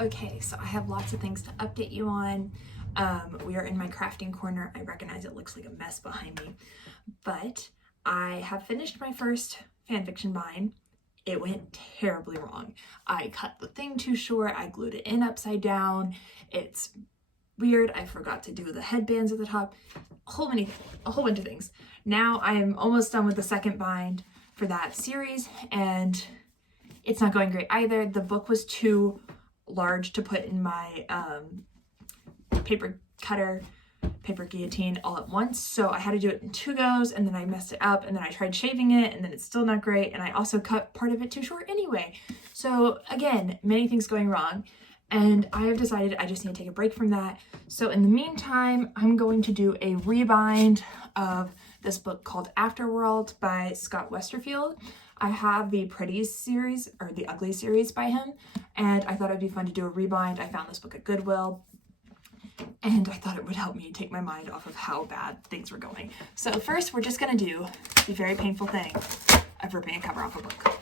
Okay, so I have lots of things to update you on. We are in my crafting corner. I recognize it looks like a mess behind me, but I have finished my first fanfiction bind. It went terribly wrong. I cut the thing too short. I glued it in upside down. It's weird. I forgot to do the headbands at the top. A whole bunch of things. Now I am almost done with the second bind for that series, and it's not going great either. The book was too large to put in my paper cutter, paper guillotine all at once, so I had to do it in 2 goes, and then I messed it up, and then I tried shaving it, and then it's still not great, and I also cut part of it too short anyway. So again, many things going wrong, and I have decided I just need to take a break from that. So in the meantime, I'm going to do a rebind of this book called Afterworld by Scott Westerfield. I have the Pretties series, or the Ugly series by him, and I thought it'd be fun to do a rebind. I found this book at Goodwill, and I thought it would help me take my mind off of how bad things were going. So first, we're just gonna do the very painful thing of ripping a cover off a book.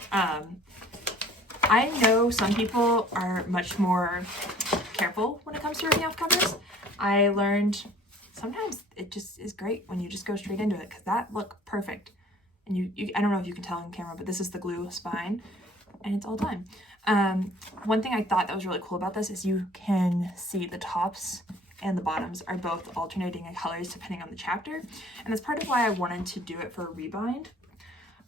I know some people are much more careful when it comes to ripping off covers. I learned sometimes it just is great when you just go straight into it, because that looked perfect. And I don't know if you can tell on camera, but this is the glue spine, and it's all done. One thing I thought that was really cool about this is you can see the tops and the bottoms are both alternating in colors depending on the chapter, and that's part of why I wanted to do it for a rebind.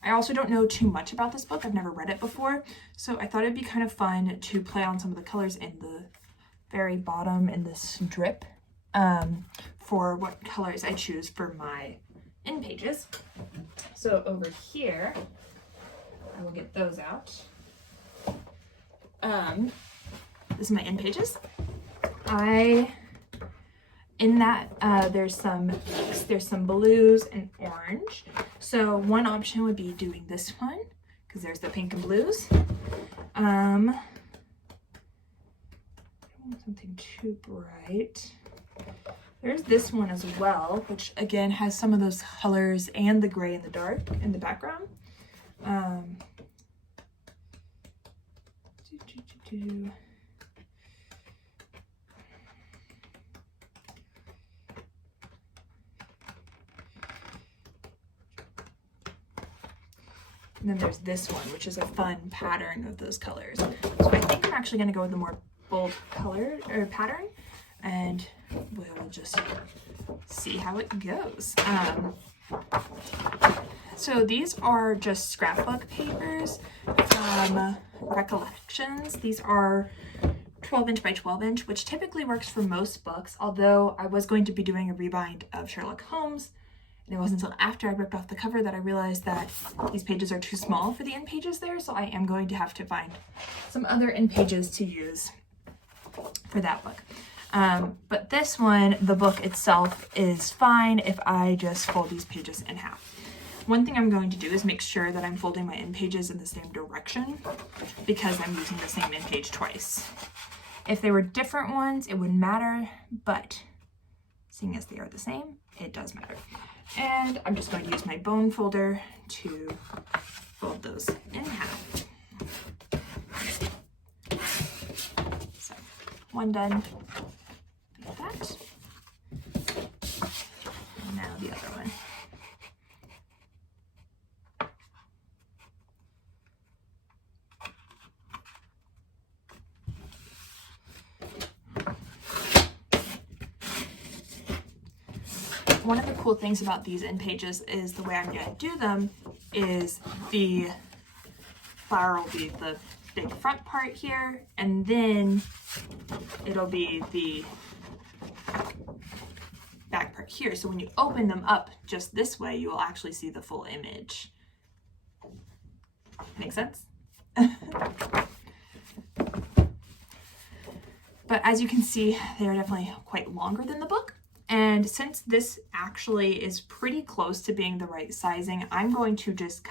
I also don't know too much about this book. I've never read it before, so I thought it'd be kind of fun to play on some of the colors in the very bottom in this drip for what colors I choose for my end pages. So over here, I will get those out. This is my end pages. In that there's some blues and orange. So one option would be doing this one, because there's the pink and blues. I don't want something too bright. There's this one as well, which again has some of those colors and the gray and the dark in the background. And then there's this one, which is a fun pattern of those colors. So I think I'm actually going to go with the more bold color or pattern, and we'll just see how it goes. So these are just scrapbook papers from Recollections. These are 12-inch by 12-inch, which typically works for most books, although I was going to be doing a rebind of Sherlock Holmes, and it wasn't until after I ripped off the cover that I realized that these pages are too small for the end pages there, so I am going to have to find some other end pages to use for that book. But this one, the book itself is fine if I just fold these pages in half. One thing I'm going to do is make sure that I'm folding my end pages in the same direction, because I'm using the same end page twice. If they were different ones, it wouldn't matter, but seeing as they are the same, it does matter. And I'm just going to use my bone folder to fold those in half. So, one done. Like that. And now the other one. One of the cool things about these end pages is the way I'm going to do them is the flower will be the big front part here, and then it'll be the back part here. So when you open them up just this way, you will actually see the full image. Make sense? But as you can see, they are definitely quite longer than the book. And since this actually is pretty close to being the right sizing, I'm going to just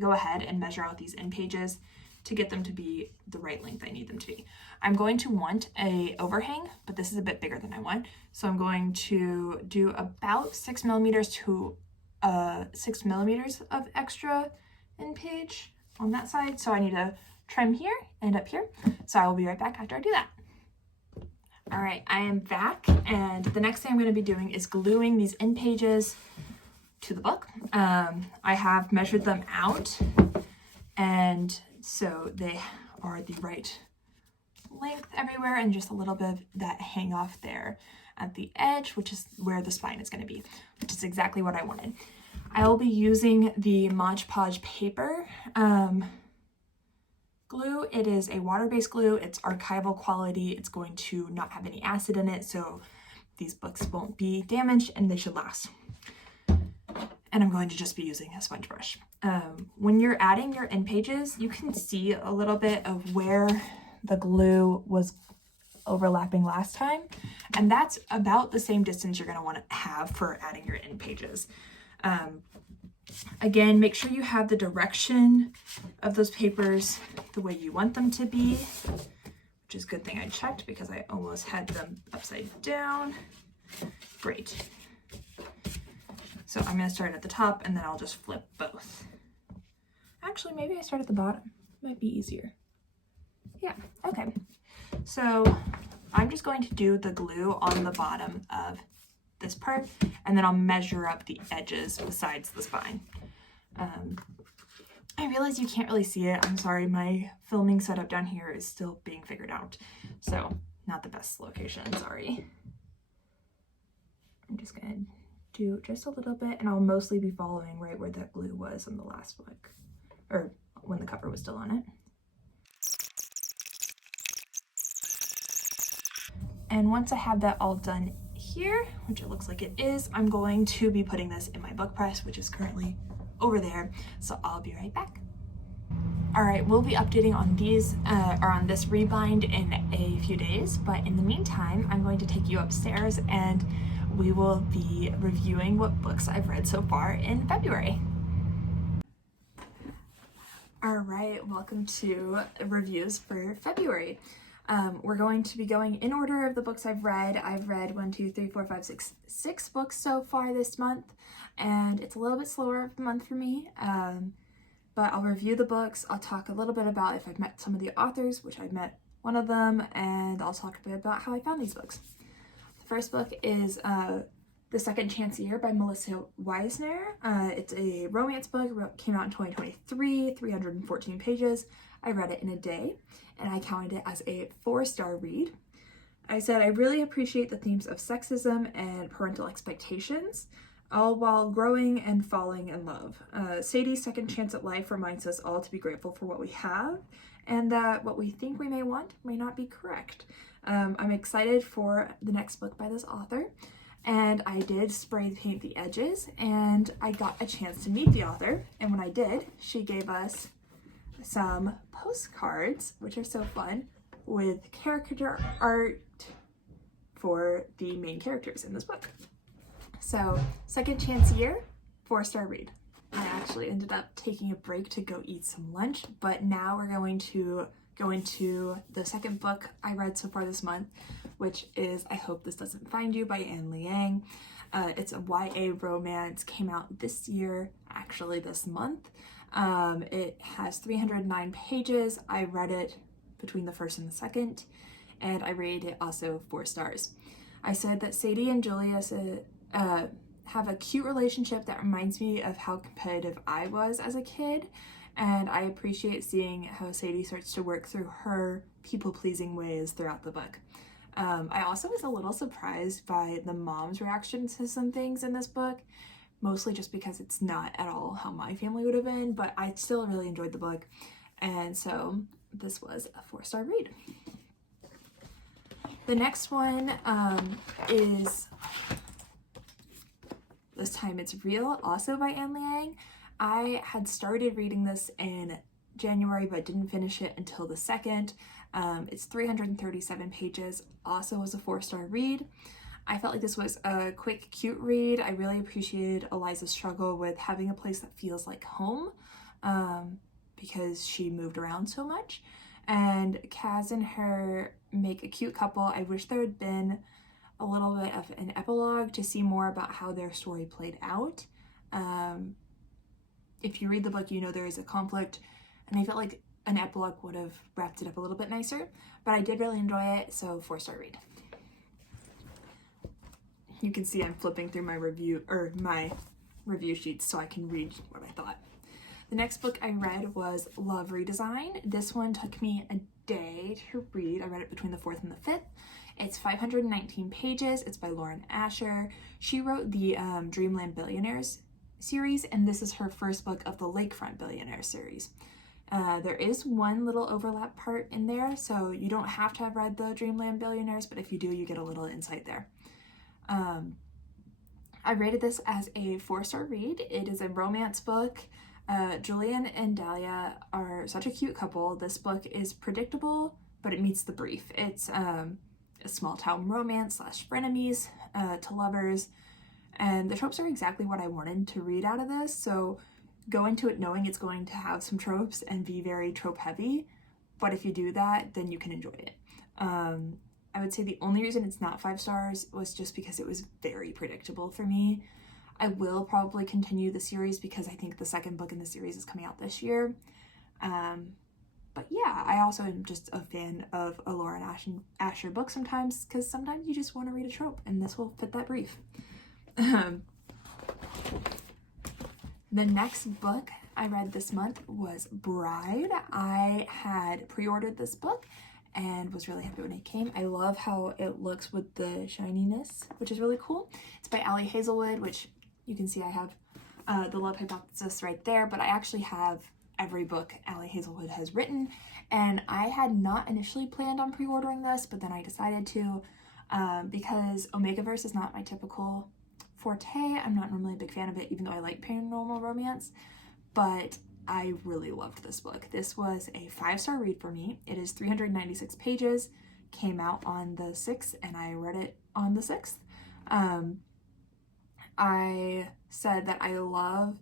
go ahead and measure out these end pages to get them to be the right length I need them to be. I'm going to want a overhang, but this is a bit bigger than I want. So I'm going to do about 6 millimeters to 6 millimeters of extra end page on that side. So I need to trim here and up here. So I will be right back after I do that. All right, I am back, and the next thing I'm going to be doing is gluing these end pages to the book. I have measured them out, and so they are the right length everywhere, and just a little bit of that hang off there at the edge, which is where the spine is going to be, which is exactly what I wanted. I will be using the Mod Podge paper glue. It is a water-based glue. It's archival quality. It's going to not have any acid in it, so these books won't be damaged and they should last. And I'm going to just be using a sponge brush. When you're adding your end pages, you can see a little bit of where the glue was overlapping last time, and that's about the same distance you're going to want to have for adding your end pages. Again, make sure you have the direction of those papers the way you want them to be, which is a good thing I checked because I almost had them upside down. Great. So I'm going to start at the top and then I'll just flip both. Actually, maybe I start at the bottom. Might be easier. Yeah, okay. So I'm just going to do the glue on the bottom of this part, and then I'll measure up the edges besides the spine. I realize you can't really see it. I'm sorry, my filming setup down here is still being figured out, so not the best location, sorry. I'm just gonna do just a little bit, and I'll mostly be following right where that glue was in the last book, or when the cover was still on it. And once I have that all done here, which it looks like it is, I'm going to be putting this in my book press, which is currently over there, so I'll be right back. All right, we'll be updating on these or on this rebind in a few days, but in the meantime, I'm going to take you upstairs and we will be reviewing what books I've read so far in February. All right, welcome to reviews for February. We're going to be going in order of the books I've read. I've read 6 books so far this month, and it's a little bit slower of a month for me, but I'll review the books. I'll talk a little bit about if I've met some of the authors, which I've met one of them, and I'll talk a bit about how I found these books. The first book is The Second Chance Year by Melissa Weisner. It's a romance book, came out in 2023, 314 pages. I read it in a day, and I counted it as a 4-star read. I said, I really appreciate the themes of sexism and parental expectations, all while growing and falling in love. Sadie's second chance at life reminds us all to be grateful for what we have, and that what we think we may want may not be correct. I'm excited for the next book by this author, and I did spray paint the edges, and I got a chance to meet the author, and when I did, she gave us some postcards, which are so fun, with caricature art for the main characters in this book. So, Second Chance Year, 4-star read. I actually ended up taking a break to go eat some lunch, but now we're going to go into the second book I read so far this month, which is I Hope This Doesn't Find You by Anne Liang. It's a YA romance, came out this year, actually this month. It has 309 pages. I read it between the first and the second, and I rated it also 4 stars. I said that Sadie and Julia have a cute relationship that reminds me of how competitive I was as a kid, and I appreciate seeing how Sadie starts to work through her people-pleasing ways throughout the book. I also was a little surprised by the mom's reaction to some things in this book, mostly just because it's not at all how my family would have been, but I still really enjoyed the book, and so this was a 4-star read. The next one is This Time It's Real, also by Anne Liang. I had started reading this in January but didn't finish it until the 2nd. It's 337 pages, also was a 4-star read. I felt like this was a quick, cute read. I really appreciated Eliza's struggle with having a place that feels like home because she moved around so much. And Kaz and her make a cute couple. I wish there had been a little bit of an epilogue to see more about how their story played out. If you read the book, you know there is a conflict, and I felt like an epilogue would have wrapped it up a little bit nicer, but I did really enjoy it, so 4-star read. You can see I'm flipping through my review sheets so I can read what I thought. The next book I read was Love Redesign. This one took me a day to read. I read it between the 4th and the 5th. It's 519 pages. It's by Lauren Asher. She wrote the Dreamland Billionaires series, and this is her first book of the Lakefront Billionaires series. There is one little overlap part in there, so you don't have to have read the Dreamland Billionaires, but if you do, you get a little insight there. I rated this as a 4-star read. It is a romance book. Julian and Dahlia are such a cute couple. This book is predictable, but it meets the brief. It's a small town romance / frenemies to lovers, and the tropes are exactly what I wanted to read out of this, so go into it knowing it's going to have some tropes and be very trope heavy, but if you do that, then you can enjoy it. I would say the only reason it's not 5 stars was just because it was very predictable for me. I will probably continue the series because I think the second book in the series is coming out this year. But yeah, I also am just a fan of a Lauren Asher book sometimes, because sometimes you just want to read a trope, and this will fit that brief. The next book I read this month was Bride. I had pre-ordered this book and was really happy when it came. I love how it looks with the shininess, which is really cool. It's by Ali Hazelwood, which you can see I have The Love Hypothesis right there, but I actually have every book Ali Hazelwood has written, and I had not initially planned on pre-ordering this, but then I decided to because Omegaverse is not my typical forte. I'm not normally a big fan of it, even though I like paranormal romance, but I really loved this book. This was a 5-star read for me. It is 396 pages, came out on the 6th, and I read it on the 6th. I said that I love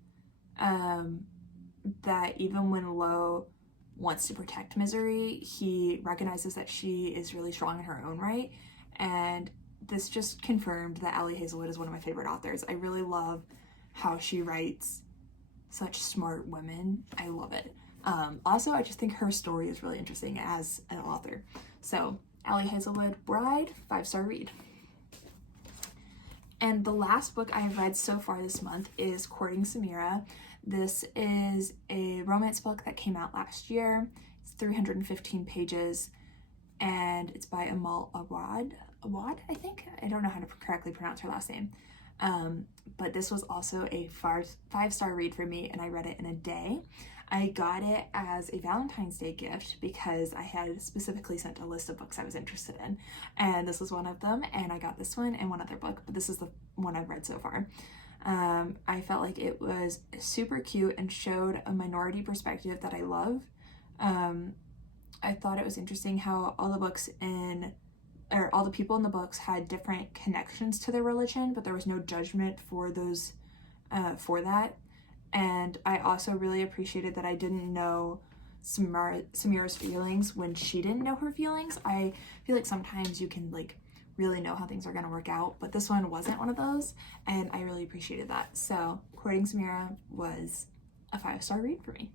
that even when Lo wants to protect Misery, he recognizes that she is really strong in her own right, and this just confirmed that Ali Hazelwood is one of my favorite authors. I really love how she writes such smart women. I love it. Also, I just think her story is really interesting as an author. So, Ali Hazelwood, Bride, 5-star read. And the last book I have read so far this month is Courting Samira. This is a romance book that came out last year. It's 315 pages, and it's by Amal Awad, I think? I don't know how to correctly pronounce her last name. But this was also a 5-star read for me, and I read it in a day. I got it as a Valentine's Day gift because I had specifically sent a list of books I was interested in, and this was one of them, and I got this one and one other book, but this is the one I've read so far. I felt like it was super cute and showed a minority perspective that I love. I thought it was interesting how all the people in the books had different connections to their religion, but there was no judgment for those, for that. And I also really appreciated that I didn't know Samira's feelings when she didn't know her feelings. I feel like sometimes you can really know how things are going to work out, but this one wasn't one of those, and I really appreciated that. So Courting Samira was a 5-star read for me.